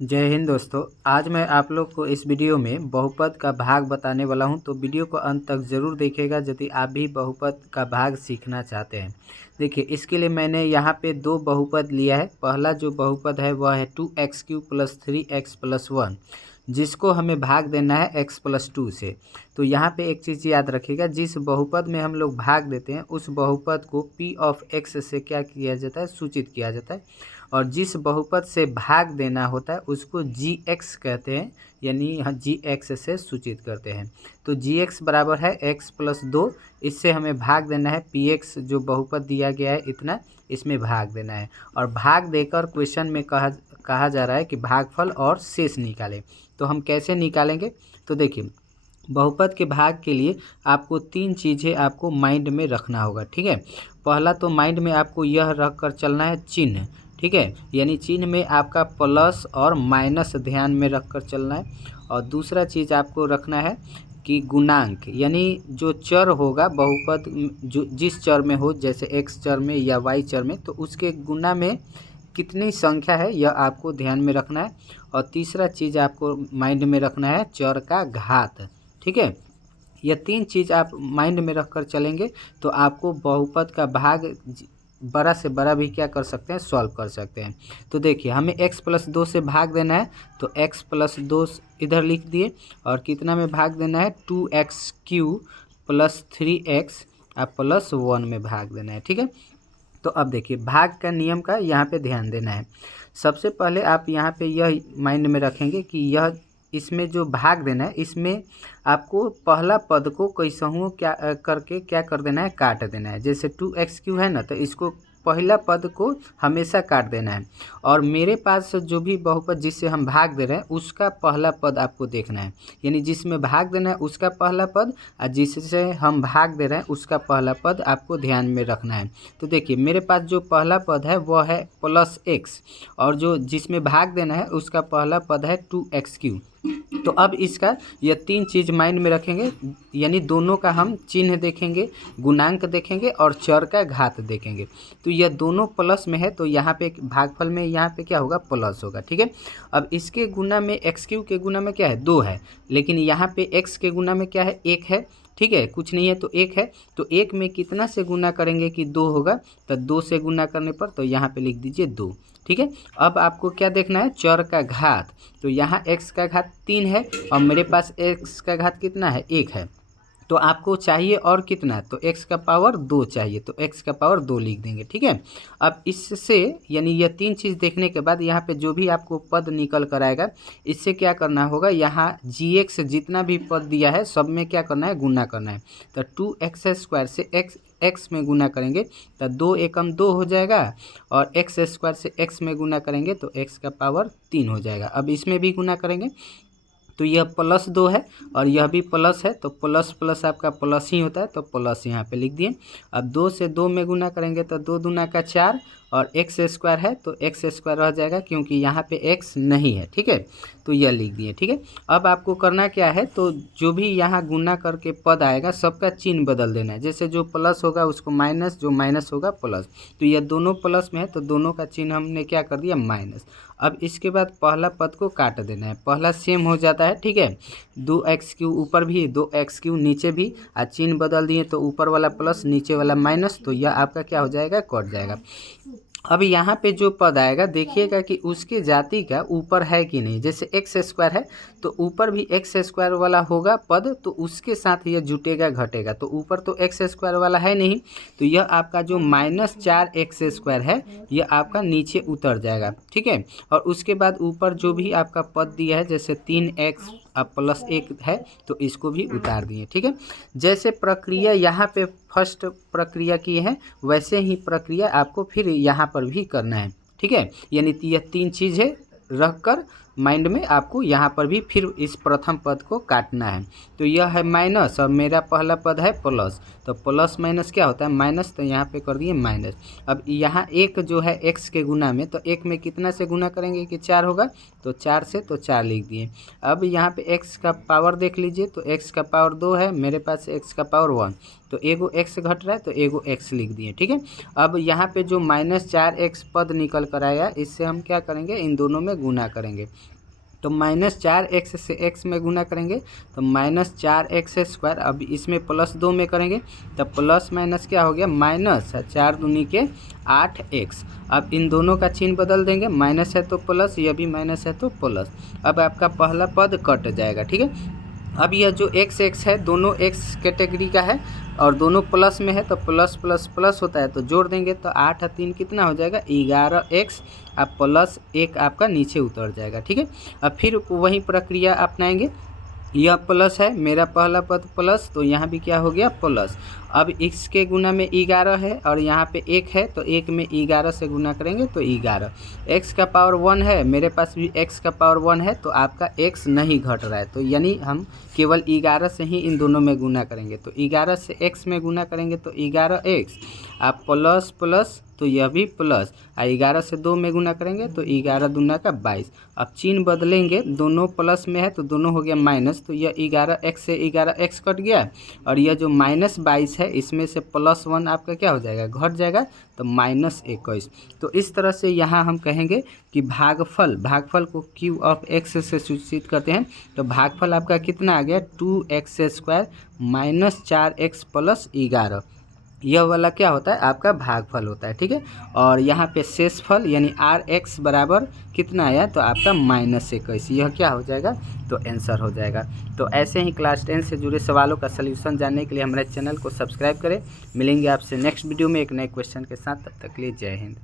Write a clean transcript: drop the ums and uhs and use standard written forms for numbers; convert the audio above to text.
जय हिंद दोस्तों। आज मैं आप लोग को इस वीडियो में बहुपद का भाग बताने वाला हूं, तो वीडियो को अंत तक ज़रूर देखिएगा यदि आप भी बहुपद का भाग सीखना चाहते हैं। देखिए, इसके लिए मैंने यहाँ पे दो बहुपद लिया है। पहला जो बहुपद है वह है 2x³ + 3x + 1, जिसको हमें भाग देना है x+2 से। तो यहाँ पे एक चीज़ याद रखिएगा, जिस बहुपद में हम लोग भाग देते हैं उस बहुपद को p(x) से क्या किया जाता है, सूचित किया जाता है। और जिस बहुपद से भाग देना होता है उसको gx कहते हैं, यानी gx से सूचित करते हैं। तो gx बराबर है x+2। इससे हमें भाग देना है px, जो बहुपद दिया गया है इतना, इसमें भाग देना है। और भाग देकर क्वेश्चन में कहा जा रहा है कि भागफल और शेष निकालें। तो हम कैसे निकालेंगे, तो देखिए, बहुपद के भाग के लिए आपको तीन चीज़ें आपको माइंड में रखना होगा। ठीक है, पहला तो माइंड में आपको यह रख कर चलना है चिन्ह। ठीक है, यानी चिन्ह में आपका प्लस और माइनस ध्यान में रख कर चलना है। और दूसरा चीज़ आपको रखना है कि गुणांक, यानी जो चर होगा बहुपद, जो जिस चर में हो, जैसे x चर में या y चर में, तो उसके गुना में कितनी संख्या है यह आपको ध्यान में रखना है। और तीसरा चीज़ आपको माइंड में रखना है चर का घात। ठीक है, यह तीन चीज़ आप माइंड में रख कर चलेंगे तो आपको बहुपद का भाग बड़ा से बड़ा भी क्या कर सकते हैं, सॉल्व कर सकते हैं। तो देखिए, हमें x+2 से भाग देना है, तो x+2 इधर लिख दिए। और कितना में भाग देना है, 2x³ + 3x +1 में भाग देना है। ठीक है, तो अब देखिए, भाग का नियम का यहाँ पे ध्यान देना है। सबसे पहले आप यहाँ पे यह माइंड में रखेंगे कि यह इसमें जो भाग देना है, इसमें आपको पहला पद को कैसहुँ क्या करके क्या कर देना है, काट देना है। जैसे 2x³ है ना, तो इसको पहला पद को हमेशा काट देना है। और मेरे पास जो भी बहुपद जिससे हम भाग दे रहे हैं उसका पहला पद आपको देखना है, यानी जिसमें भाग देना है उसका पहला पद, और जिससे हम भाग दे रहे हैं उसका पहला पद आपको ध्यान में रखना है। तो देखिए, मेरे पास जो पहला पद है वह है +x, और जो जिसमें भाग देना है उसका पहला पद है 2x³। तो अब इसका यह तीन चीज़ माइंड में रखेंगे, यानी दोनों का हम चिन्ह देखेंगे, गुणांक देखेंगे और चर का घात देखेंगे। तो यह दोनों प्लस में है, तो यहाँ पे भागफल में यहाँ पे क्या होगा, प्लस होगा। ठीक है, अब इसके गुना में x³ के गुना में क्या है, 2 है, लेकिन यहाँ पे x के गुना में क्या है, 1 है। ठीक है, कुछ नहीं है तो 1 है। तो 1 में कितना से गुना करेंगे कि 2 होगा, तो 2 से गुना करने पर तो यहाँ पे लिख दीजिए 2। ठीक है, अब आपको क्या देखना है, चर का घात। तो यहाँ x का घात 3 है और मेरे पास x का घात कितना है, 1 है। तो आपको चाहिए और कितना, तो x का पावर 2 चाहिए, तो x का पावर 2 लिख देंगे। ठीक है, अब इससे यानी यह तीन चीज़ देखने के बाद यहाँ पे जो भी आपको पद निकल कर आएगा, इससे क्या करना होगा, यहाँ gx जितना भी पद दिया है सब में क्या करना है, गुना करना है। तो 2x² से x में गुना करेंगे तो 2 एकम 2 हो जाएगा, और x² से x में गुना करेंगे तो x का पावर 3 हो जाएगा। अब इसमें भी गुना करेंगे तो यह +2 है और यह भी प्लस है, तो प्लस प्लस आपका प्लस ही होता है, तो प्लस यहाँ पे लिख दिए। अब 2 से 2 में गुना करेंगे तो 2 दूना का 4, और x² है तो x² रह जाएगा क्योंकि यहाँ पे x नहीं है। ठीक है, तो यह लिख दिए। ठीक है, अब आपको करना क्या है, तो जो भी यहाँ गुना करके पद आएगा सबका चिन्ह बदल देना है। जैसे जो प्लस होगा उसको माइनस, जो माइनस होगा प्लस। तो यह दोनों प्लस में है तो दोनों का चिन्ह हमने क्या कर दिया, माइनस। अब इसके बाद पहला पद को काट देना है, पहला सेम हो जाता है। ठीक है, 2x³ ऊपर भी 2x³ नीचे भी, और चिन्ह बदल दिए तो ऊपर वाला प्लस नीचे वाला माइनस, तो यह आपका क्या हो जाएगा, कट जाएगा। अब यहाँ पे जो पद आएगा देखिएगा कि उसके जाति का ऊपर है कि नहीं। जैसे x² है तो ऊपर भी x² वाला होगा पद, तो उसके साथ यह जुटेगा घटेगा, तो ऊपर तो x² वाला है नहीं, तो यह आपका जो -4x² है यह आपका नीचे उतर जाएगा। ठीक है, और उसके बाद ऊपर जो भी आपका पद दिया है, जैसे 3x +1 है तो इसको भी उतार दिए। ठीक है, जैसे प्रक्रिया यहाँ पे फर्स्ट प्रक्रिया की है वैसे ही प्रक्रिया आपको फिर यहाँ पर भी करना है। ठीक है, यानी यह तीन चीज़ें रख कर माइंड में आपको यहाँ पर भी फिर इस प्रथम पद को काटना है। तो यह है माइनस और मेरा पहला पद है प्लस, तो प्लस माइनस क्या होता है, माइनस, तो यहाँ पे कर दिए माइनस। अब यहाँ एक जो है x के गुना में, तो एक में कितना से गुना करेंगे कि 4 होगा, तो 4 से तो 4 लिख दिए। अब यहाँ पे x का पावर देख लीजिए, तो x का पावर 2 है, मेरे पास x का पावर 1, तो एगो x घट रहा है तो एगो x लिख दिए, ठीक है। अब यहाँ पे जो -4x पद निकल कर आया, इससे हम क्या करेंगे, इन दोनों में गुना करेंगे। तो -4x से x में गुना करेंगे तो -4x²। अब इसमें +2 में करेंगे तो प्लस माइनस क्या हो गया, माइनस 4 दूनी के 8x। अब इन दोनों का चिन्ह बदल देंगे, माइनस है तो प्लस, यह भी माइनस है तो प्लस। अब आपका पहला पद कट जाएगा, ठीक है। अब यह जो x है दोनों x कैटेगरी का है और दोनों प्लस में है, तो प्लस प्लस प्लस होता है, तो जोड़ देंगे तो 8 और 3 कितना हो जाएगा, 11x। अब प्लस 1 आपका नीचे उतर जाएगा, ठीक है। अब फिर वही प्रक्रिया अपनाएंगे, यह प्लस है, मेरा पहला पद प्लस, तो यहाँ भी क्या हो गया, प्लस। अब इसके गुना में 11 है और यहाँ पे 1 है, तो 1 में 11 से गुना करेंगे तो 11। x का पावर 1 है, मेरे पास भी x का पावर 1 है, तो आपका x नहीं घट रहा है, तो यानी हम केवल 11 से ही इन दोनों में गुना करेंगे। तो 11 से x में गुना करेंगे तो 11x। आप प्लस प्लस तो यह भी प्लस, 11 से 2 में गुना करेंगे तो 11 दूना का 22। अब चिन्ह बदलेंगे, दोनों प्लस में है तो दोनों हो गया माइनस, तो यह 11x से 11x कट गया और यह जो -22 है इसमें से +1 आपका क्या हो जाएगा, घट जाएगा, तो -21। तो इस तरह से यहाँ हम कहेंगे कि भागफल को q ऑफ x से सूचित करते हैं। तो भागफल आपका कितना आ गया, 2x² -4x + 11। यह वाला क्या होता है, आपका भागफल होता है, ठीक है। और यहाँ पे शेषफल यानी rx बराबर कितना आया, तो आपका -21। यह क्या हो जाएगा, तो आंसर हो जाएगा। तो ऐसे ही क्लास 10 से जुड़े सवालों का सलूशन जानने के लिए हमारे चैनल को सब्सक्राइब करें। मिलेंगे आपसे नेक्स्ट वीडियो में एक नए क्वेश्चन के साथ, तब तक के लिए जय हिंद।